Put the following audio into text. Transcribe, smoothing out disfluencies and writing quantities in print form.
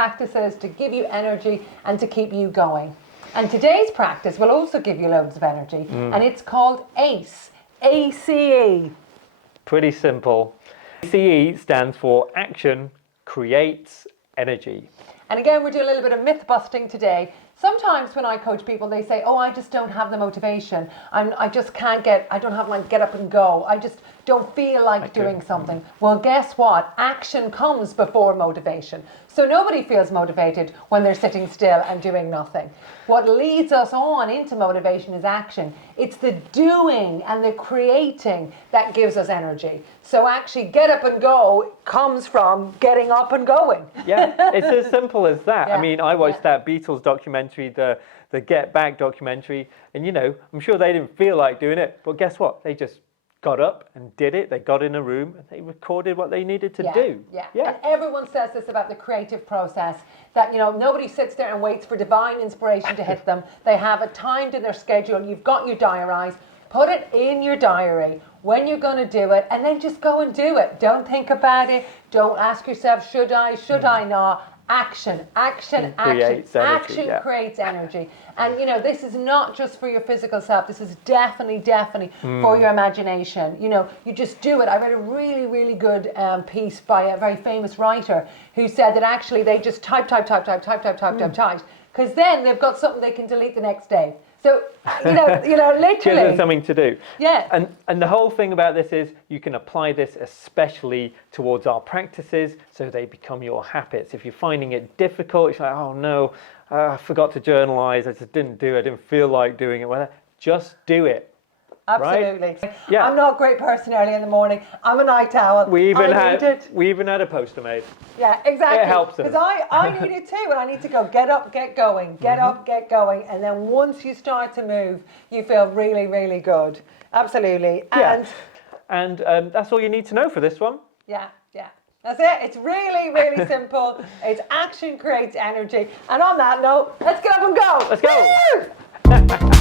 practices to give you energy and to keep you going. And today's practice will also give you loads of energy, and it's called ACE, ACE. Pretty simple. ACE stands for Action Creates Energy. And again, we're doing a little bit of myth busting today. Sometimes when I coach people, they say, oh, I just don't have the motivation. I just can't I don't have my get up and go. I just don't feel like doing something. Well, guess what? Action comes before motivation. So nobody feels motivated when they're sitting still and doing nothing. What leads us on into motivation is action. It's the doing and the creating that gives us energy. So actually get up and go comes from getting up and going. Yeah, it's as simple as that. Yeah. I mean, I watched that Beatles documentary, the Get Back documentary, and I'm sure they didn't feel like doing it, but guess what? They just got up and did it. They got in a room and they recorded what they needed to do. Yeah. And everyone says this about the creative process, that nobody sits there and waits for divine inspiration to hit them. They have it timed in their schedule. You've got your diaries. Put it in your diary when you're going to do it, and then just go and do it. Don't think about it. Don't ask yourself, should I not? Action. Action creates energy. And this is not just for your physical self. This is definitely for your imagination. You just do it. I read a really, really good piece by a very famous writer who said that actually they just type, because then they've got something they can delete the next day. So, literally. Gives them something to do. Yeah. And the whole thing about this is you can apply this especially towards our practices so they become your habits. If you're finding it difficult, it's like, oh no, I forgot to journalize, I just didn't do it, I didn't feel like doing it. Well, just do it. Absolutely. Right? Yeah. I'm not a great person early in the morning. I'm a night owl. We even had a poster made. Yeah, exactly. It helps us. Because I need it too, and I need to go get up, get going, get up, get going, and then once you start to move, you feel really, really good. Absolutely. And that's all you need to know for this one. Yeah. That's it. It's really, really simple. It's action creates energy. And on that note, let's get up and go. Let's go.